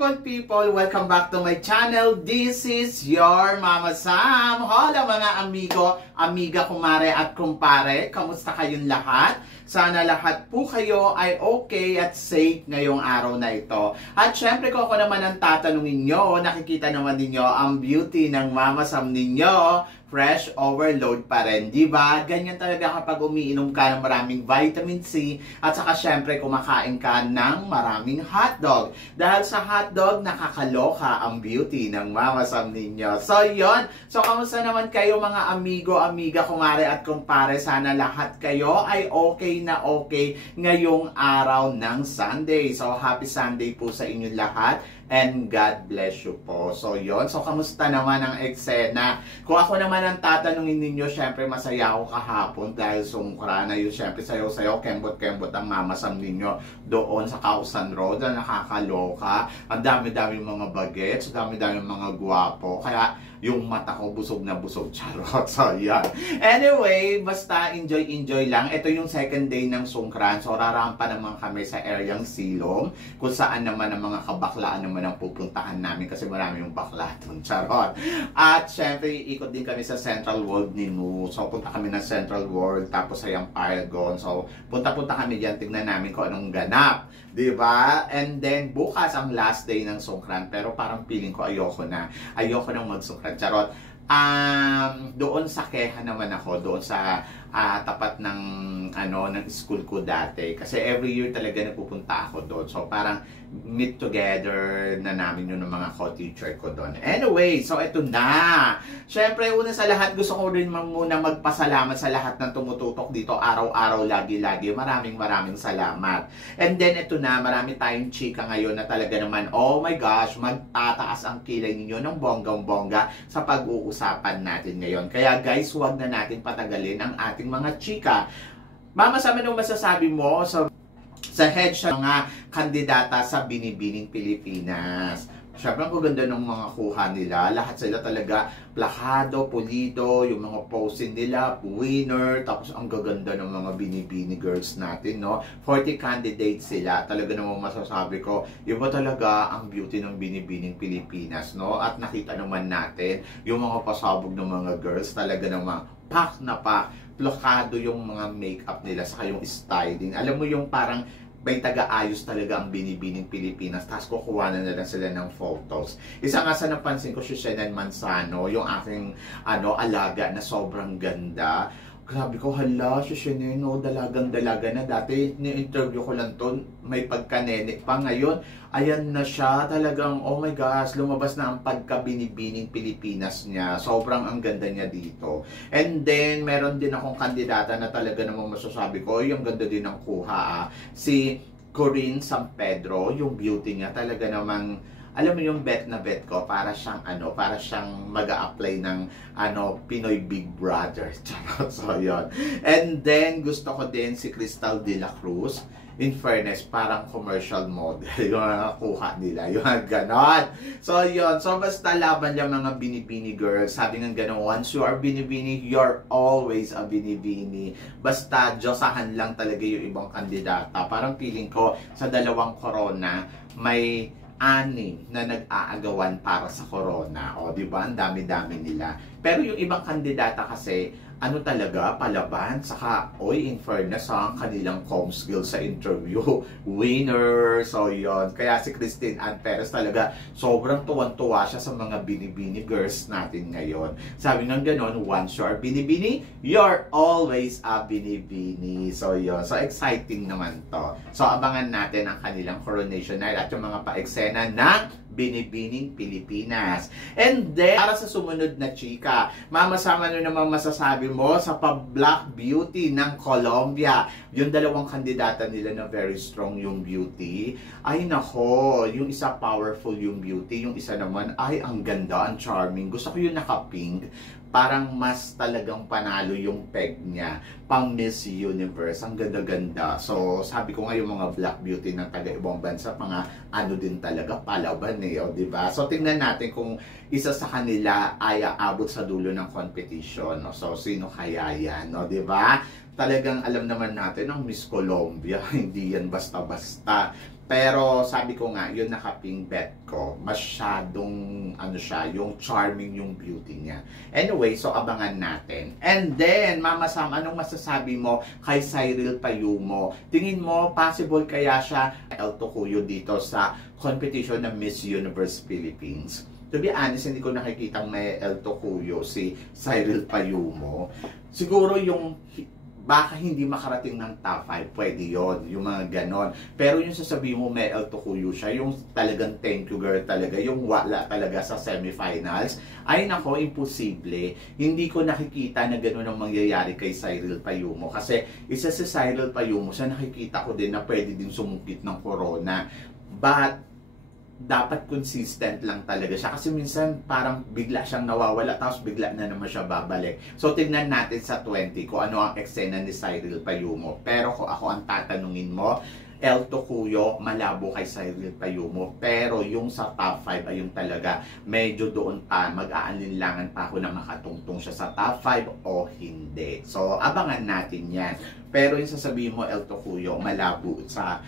people, welcome back to my channel. This is your Mama Sam. Hola mga amigo, amiga, kumare at kumpare. Kamusta kayong lahat? Sana lahat po kayo ay okay at safe ngayong araw na ito. At syempre kung ako naman ang tatanungin nyo, nakikita naman ninyo ang beauty ng Mama Sam ninyo. Fresh overload pa rin, di ba? Ganyan talaga kapag umiinom ka ng maraming vitamin C at saka syempre kumakain ka ng maraming hotdog. Dahil sa hotdog, nakakaloka ang beauty ng Mama Sam ninyo. So, yon. So, kamusta naman kayo mga amigo, amiga, kumare at kumpare? Sana lahat kayo ay okay na okay ngayong araw ng Sunday. So, happy Sunday po sa inyong lahat. And God bless you po. So, yon. So, kamusta naman ang eksena? Kung ako naman ang tatanungin ninyo, syempre masaya ako kahapon dahil sungkra na yun. Syempre, sayo-sayo, kembot-kembot ang Mama Sam ninyo doon sa Kausan Road na nakakaloka. Ang dami-dami mga bagets, dami-dami mga guwapo. Kaya, yung mata ko busog na busog, charot. So, yan. Anyway, basta enjoy lang. Ito yung second day ng sungkran. So, rarampa naman kami sa areang Silom, kung saan naman ang mga kabaklaan naman ang pupuntahan namin kasi marami yung bakla doon, charot. At syempre, ikot din kami sa Central World ni Nu. So, punta kami ng Central World, tapos sa yung Paragon. So, punta-punta kami dyan, tignan namin kung anong ganap. Diba? And then, bukas ang last day ng sungkran. Pero parang feeling ko ayoko na. Ayoko nang magsungkran. Charot. Doon sa Keha naman ako, doon sa tapat ng ng school ko dati. Kasi every year talaga napupunta ako doon. So parang meet together na namin yun ng mga co-teacher ko doon. Anyway, so ito na. Syempre, una sa lahat, gusto ko rin muna magpasalamat sa lahat ng tumututok dito araw-araw, lagi-lagi. Maraming salamat. And then ito na, marami tayong chika ngayon na talaga naman, oh my gosh, magtataas ang kilay ninyo ng bonggang-bongga sa pag-uusapan natin ngayon. Kaya guys, huwag na natin patagalin ang ating mga chika. Mama Sam, anong masasabi mo sa head sa mga kandidata sa Binibining Pilipinas? Siyempre, ang ganda ng mga kuha nila. Lahat sila talaga plakado, pulido, yung mga posing nila, winner, tapos ang gaganda ng mga Binibini girls natin, no? 40 candidates sila. Talaga namang masasabi ko, iba talaga ang beauty ng Binibining Pilipinas, no? At nakita naman natin, yung mga pasabog ng mga girls, talaga namang pak na pak, plakado yung mga makeup nila, saka yung styling. Alam mo yung parang may taga-ayos talaga ang Binibining Pilipinas, tapos kukuha na lang sila ng photos. Isa nga sa napansin ko si Shenan Manzano, yung aking alaga na sobrang ganda. Grabe ko, hala, si Shenan, dalagang-dalaga na. Dati, ni-interview ko lang to, may pagkanenek pa. Ngayon, ayan na siya. Talagang, oh my gosh, lumabas na ang pagka-Binibining Pilipinas niya. Sobrang ang ganda niya dito. And then, meron din akong kandidata na talaga namang masasabi ko, yung ganda din ng kuha. Si Corinne San Pedro, yung beauty niya, talaga namang, alam mo yung bet na bet ko, para siyang para siyang mag-a-apply ng Pinoy Big Brother. So yon. And then gusto ko din si Crystal De La Cruz. In fairness, parang commercial model yung nakuha nila, yung ganon. So yon. So basta laban yung mga Binibini girls. Sabi nga ganon, once you are Binibini, you're always a Binibini. Basta Diyosahan lang talaga yung ibang kandidata. Parang feeling ko sa dalawang corona, may 6 na nag-aagawan para sa corona. O, di ba? Ang dami-dami nila. Pero yung ibang kandidata kasi, talaga, palaban. Saka, in fairness, ang kanilang com skills sa interview. Winner. So, yon. Kaya si Christine Ann Perez talaga, sobrang tuwan-tuwa siya sa mga Binibini girls natin ngayon. Sabi ng ganon, once you're Binibini, you're always a Binibini. So, yon. So, exciting naman to. So, abangan natin ang kanilang coronation night at yung mga pa-eksena ng Binibining Pilipinas. And then, para sa sumunod na chika, Mama Sam, ano naman masasabi mo sa pa-Black Beauty ng Colombia? Yung dalawang kandidata nila na very strong yung beauty. Ay nako, yung isa powerful yung beauty, yung isa naman ay ang ganda, ang charming. Gusto ko yung naka-pink. Parang mas talagang panalo yung peg niya. Pang Miss Universe. Ang ganda-ganda. So, sabi ko nga yung mga Black Beauty ng taga-ibang bansa, mga din talaga, palaban o, diba? So, tingnan natin kung isa sa kanila ay aabot sa dulo ng competition. No? So, sino kaya yan? No? Diba? Talagang alam naman natin ang Miss Colombia, hindi yan basta-basta. Pero sabi ko nga, yun nakaping bet ko, masyadong ano siya, yung charming yung beauty niya. Anyway, so abangan natin. And then, Mama Sam, anong masasabi mo kay Cyril Payumo? Tingin mo, possible kaya siya El Tocuyo dito sa competition ng Miss Universe Philippines? To be honest, hindi ko nakikitang may El Tocuyo si Cyril Payumo. Siguro yung baka hindi makarating ng top 5, pwede yon, yung mga ganon. Pero yung sasabihin mo may El Tocuyo siya, yung talagang thank you girl talaga, yung wala talaga sa semifinals, ay nako, imposible. Hindi ko nakikita na ganon ang mangyayari kay Cyril Payumo. Kasi isa si Cyril Payumo, sa nakikita ko din na pwede din sumungkit ng corona. But dapat consistent lang talaga siya. Kasi minsan parang bigla siyang nawawala tapos bigla na naman siya babalik. So tignan natin sa 20 kung ano ang eksena ni Cyril Payumo. Pero kung ako ang tatanungin mo, El Tocuyo, malabo kay Cyril Payumo. Pero yung sa top 5 ay yung talaga medyo doon pa mag-aalinlangan pa ako na makatungtong siya sa top 5 o hindi. So abangan natin yan. Pero yung sasabihin mo El Tocuyo, malabo sa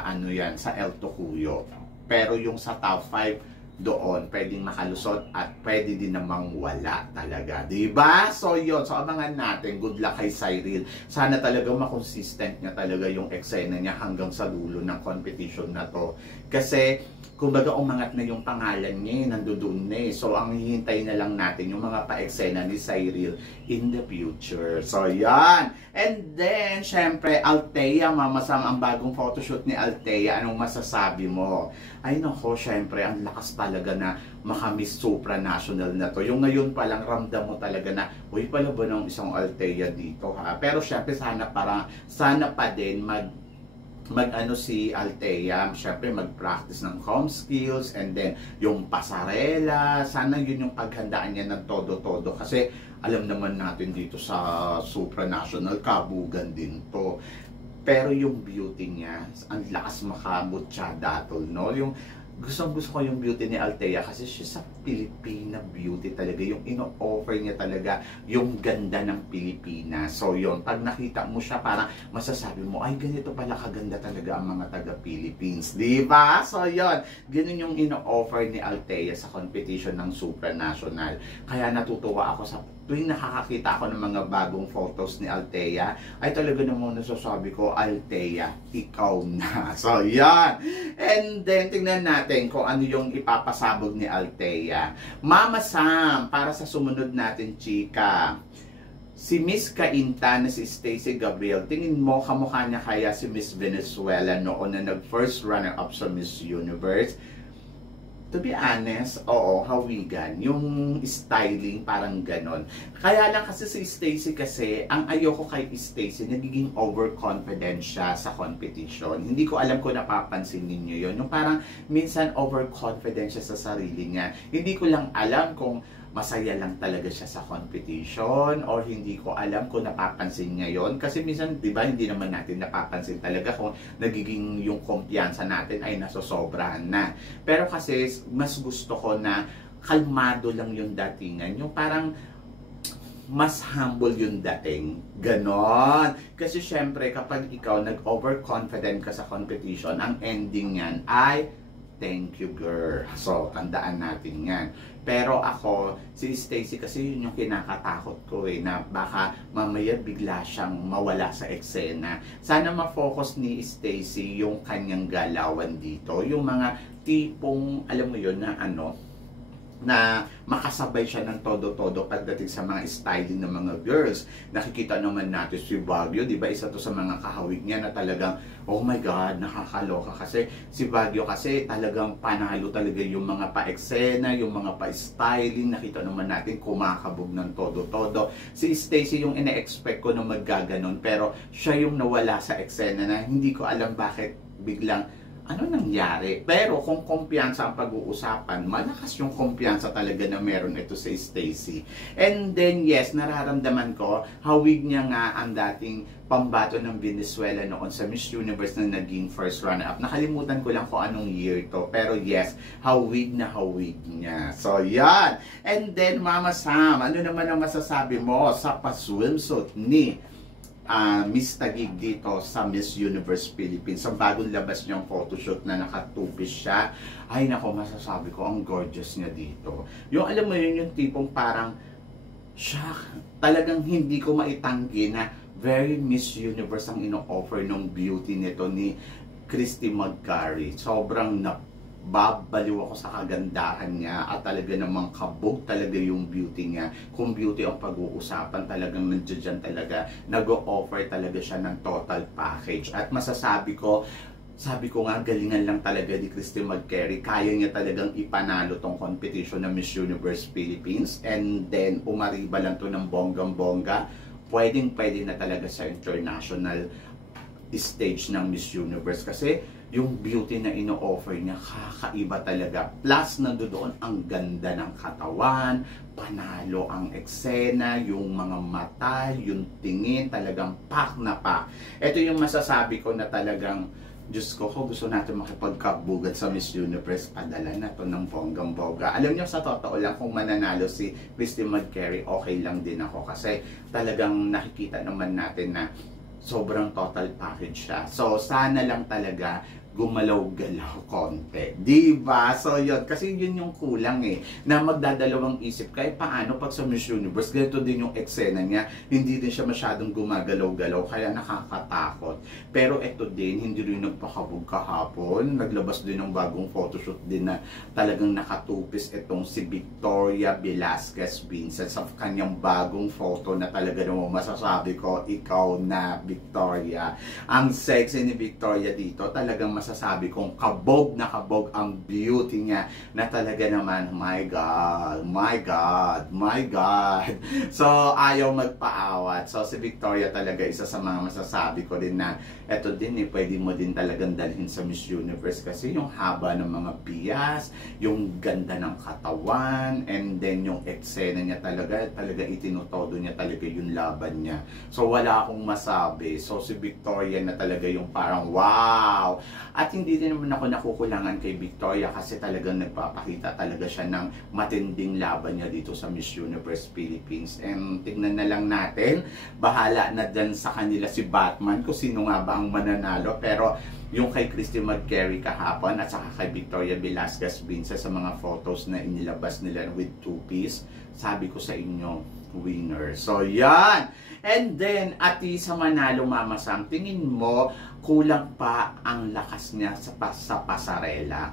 ano yan, sa El Tocuyo. Pero yung sa top 5 doon, pwedeng makalusot at pwede din namang wala talaga. Diba? So yun, so abangan natin. Good luck kay Cyril. Sana talaga makonsistent niya talaga yung eksena niya hanggang sa dulo ng competition na to. Kasi, kumbaga umangat na yung pangalan niya, nandoon na eh. So ang hihintay na lang natin yung mga pa-eksena ni Cyril in the future. So yan. And then, syempre, Althea, Mama Sam, ang bagong photoshoot ni Althea. Anong masasabi mo? Ay nako, syempre, ang lakas talaga na maka-Miss Supranational na to. Yung ngayon pa lang, ramdam mo talaga na, uy, pala ba ng isang Althea dito ha? Pero syempre, sana pa din mag-ano si Althea, syempre mag-practice ng com skills, and then yung pasarela, sana yun yung paghandaan niya ng todo-todo. Kasi alam naman natin dito sa Supranational, kabugan din to. Pero yung beauty niya, ang lakas makamutsyada, no? Yung gusto ko yung beauty ni Althea kasi siya sa Pilipina beauty talaga. Yung ino-offer niya talaga yung ganda ng Pilipinas. So yun, pag nakita mo siya, parang masasabi mo, ay ganito pala kaganda talaga ang mga taga-Philippines. Diba? So yun, ganun yung ino-offer ni Althea sa competition ng Supranational. Kaya natutuwa ako sa tuwing nakakakita ako ng mga bagong photos ni Althea, ay talaga namang nasasabi ko, Althea, ikaw na. So, yan. And then, tingnan natin kung ano yung ipapasabog ni Althea. Mama Sam, para sa sumunod natin, chika. Si Miss Cainta na si Stacey Gabriel, tingin mo kamukha niya kaya si Miss Venezuela noon na nag-first runner-up sa Miss Universe? To be honest, oo, hawigan. Yung styling, parang ganon. Kaya lang kasi si Stacey kasi, ang ayoko kay Stacey, nagiging overconfident siya sa competition. Hindi ko alam kung napapansin ninyo yun. Yung parang minsan overconfident siya sa sarili niya. Hindi ko lang alam kung masaya lang talaga siya sa competition or hindi ko alam kung napapansin niya yon. Kasi minsan, di ba, hindi naman natin napapansin talaga kung nagiging yung kumpiyansa natin ay nasosobrahan na. Pero kasi, mas gusto ko na kalmado lang yung datingan. Yung parang mas humble yung dating. Ganon. Kasi syempre, kapag ikaw nag-overconfident ka sa competition, ang ending yan ay thank you girl. So, tandaan natin yan. Pero ako, si Stacey kasi yun yung kinakatakot ko eh, na baka mamaya bigla siyang mawala sa eksena. Sana ma-focus ni Stacey yung kanyang galawan dito. Yung mga tipong, alam mo yun, na ano, na makasabay siya ng todo-todo pagdating sa mga styling ng mga girls. Nakikita naman natin si Baguio, di ba? Isa to sa mga kahawig niya na talagang, oh my God, nakakaloka. Kasi si Baguio kasi talagang panalo talaga yung mga pa-eksena, yung mga pa-styling. Nakita naman natin kumakabog ng todo-todo. Si Stacey yung ina-expect ko na maggaganon, pero siya yung nawala sa eksena na hindi ko alam bakit biglang ano nangyari? Pero kung kumpiyansa ang pag-uusapan, malakas yung kumpiyansa talaga na meron ito si Stacey. And then yes, nararamdaman ko, hawig niya nga ang dating pambato ng Venezuela noon sa Miss Universe na naging first runner-up. Nakalimutan ko lang kung anong year to. Pero yes, hawig na hawig niya. So yan. And then Mama Sam, ano naman ang masasabi mo sa pa-swimsuit ni Miss Taguig dito sa Miss Universe Philippines? Sa bagong labas niyang photoshoot na nakatupis siya, ay nako, masasabi ko ang gorgeous niya dito. Yung alam mo yun, yung tipong parang siya, talagang hindi ko maitanggi na very Miss Universe ang ino-offer ng beauty nito ni Christy McGarry. Sobrang babaliw ako sa kagandahan niya at talaga namang kabog talaga yung beauty niya. Kung beauty ang pag-uusapan, talagang nandiyan talaga, nag-o-offer talaga siya ng total package. At masasabi ko, sabi ko nga, galingan lang talaga ni Christy McGarry. Kaya niya talagang ipanalo tong competition ng Miss Universe Philippines. And then, umariba lang to ng bonggang-bongga. Pwedeng-pwede na talaga sa international stage ng Miss Universe. Kasi, yung beauty na ino-offer niya, kakaiba talaga. Plus, nandoon ang ganda ng katawan, panalo ang eksena, yung mga mata, yung tingin, talagang pak na pak. Ito yung masasabi ko na talagang, Diyos ko, kung gusto natin makipagkabugat sa Miss Universe, padala na to ng bonggang-bongga. Alam niyo, sa totoo lang, kung mananalo si Christy McGarry, okay lang din ako. Kasi talagang nakikita naman natin na sobrang total package siya. So, sana lang talaga gumalaw-galaw konti. Diba? So, yun. Kasi yun yung kulang eh. Na magdadalawang isip kahit paano pag sa Miss Universe, ganito din yung eksena niya. Hindi din siya masyadong gumagalaw-galaw. Kaya nakakatakot. Pero ito din, hindi rin nagpakabog kahapon. Naglabas din ng bagong photoshoot din na talagang nakatupis itong si Victoria Velasquez Vincent sa kanyang bagong photo na talaga naman masasabi ko, ikaw na Victoria. Ang sexy ni Victoria dito, talagang masasabi kong kabog na kabog ang beauty niya na talaga naman, my God, my God, my God. So, ayaw magpaawat. So, si Victoria talaga isa sa mga masasabi ko din na eto din eh, pwede mo din talagang dalhin sa Miss Universe kasi yung haba ng mga bias, yung ganda ng katawan, and then yung eksena niya talaga itinutodo niya talaga yung laban niya. So, wala akong masabi. So, si Victoria na talaga yung parang wow! At hindi din naman ako nakukulangan kay Victoria kasi talagang nagpapakita talaga siya ng matinding laban niya dito sa Miss Universe Philippines. And tignan na lang natin, bahala na dyan sa kanila si Batman kung sino nga ba ang mananalo. Pero yung kay Christy McGarry kahapon at saka kay Victoria Velasquez Vincent sa mga photos na inilabas nila with two-piece, sabi ko sa inyo, winner. So, yan! And then, Atisa Manalo, Mama Sam, tingin mo, kulang pa ang lakas niya sa pasarela?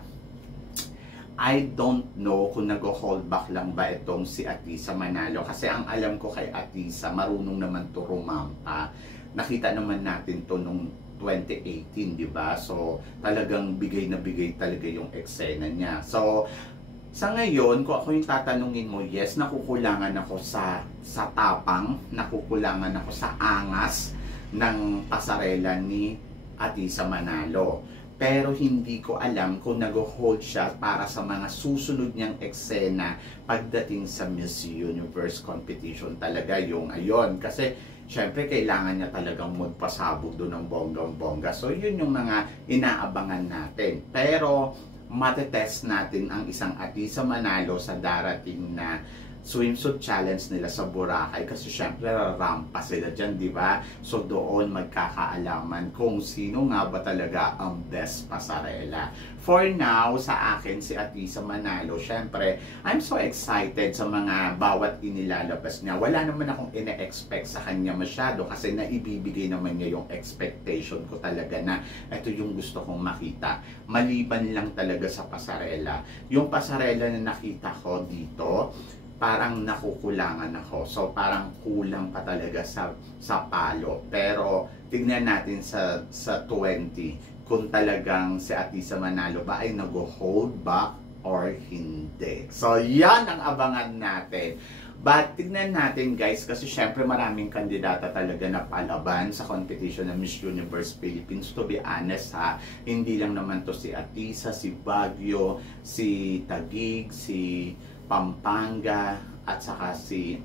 I don't know kung nag-hold back lang ba itong si Atisa Manalo. Kasi ang alam ko kay Atisa, marunong naman to rumampa. Nakita naman natin to nung 2018, di ba? So, talagang bigay na bigay talaga yung eksena niya. So, sa ngayon, kung ako yung tatanungin mo, yes, nakukulangan ako sa tapang, nakukulangan ako sa angas ng pasarela ni Atisa Manalo. Pero hindi ko alam kung nag-hold siya para sa mga susunod niyang eksena pagdating sa Miss Universe competition talaga yung ayon. Kasi syempre kailangan niya talagang magpasabog doon ng bonggang-bongga. So yun yung mga inaabangan natin. Pero matetest natin ang isang Atisa Manalo sa darating na swimsuit challenge nila sa Boracay kasi syempre rampa sila dyan, di ba? So doon magkakaalaman kung sino nga ba talaga ang best pasarela. For now, sa akin si Atisa Manalo, syempre I'm so excited sa mga bawat inilalabas niya. Wala naman akong ine-expect sa kanya masyado kasi naibibigay naman niya yung expectation ko talaga na ito yung gusto kong makita. Maliban lang talaga sa pasarela. Yung pasarela na nakita ko dito, parang nakukulangan ako. So, parang kulang pa talaga sa palo. Pero, tignan natin sa 20, kung talagang si Atisa Manalo ba ay nag-hold back or hindi. So, yan ang abangan natin. But tignan natin guys, kasi syempre maraming kandidata talaga na palaban sa competition ng Miss Universe Philippines. To be honest ha, hindi lang naman to si Atisa, si Baguio, si Taguig, si Pampanga, at saka si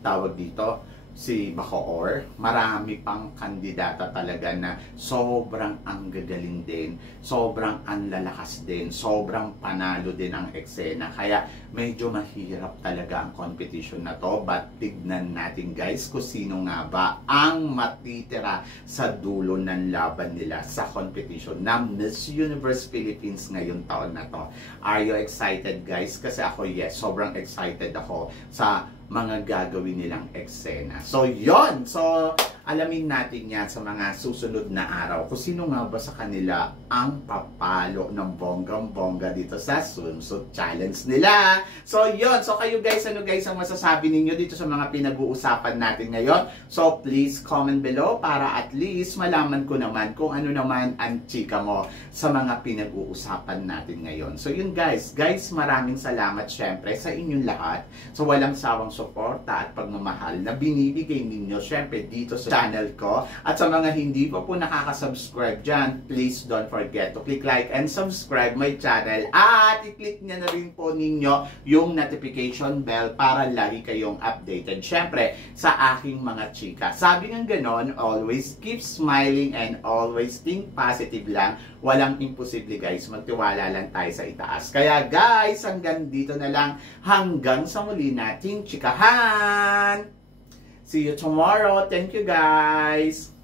tawag dito, si Bacoor. Marami pang kandidata talaga na sobrang ang gagaling din, sobrang ang lalakas din, sobrang panalo din ang eksena. Kaya medyo mahirap talaga ang competition na to. But tignan natin guys kung sino nga ba ang matitira sa dulo ng laban nila sa competition ng Miss Universe Philippines ngayong taon na to. Are you excited guys? Kasi ako yes, sobrang excited ako sa mga gagawin nilang eksena. So, yon. So, alamin natin yan sa mga susunod na araw kung sino nga ba sa kanila ang papalo ng bonggang-bongga dito sa swimsuit challenge nila. So, yon. So, kayo guys, ano guys ang masasabi ninyo dito sa mga pinag-uusapan natin ngayon? So, please comment below para at least malaman ko naman kung ano naman ang chika mo sa mga pinag-uusapan natin ngayon. So, yun guys. Guys, maraming salamat syempre sa inyong lahat. So, walang sawang suporta at pagmamahal na binibigay ninyo syempre dito sa channel ko. At sa mga hindi pa po nakaka-subscribe dyan, please don't forget to click like and subscribe my channel. At i-click nyo na rin po ninyo yung notification bell para lagi kayong updated syempre sa aking mga chika. Sabi ng ganon, always keep smiling and always think positive lang. Walang imposible guys, magtiwala lang tayo sa itaas. Kaya guys, hanggang dito na lang, hanggang sa muli nating chikahan. See you tomorrow. Thank you guys.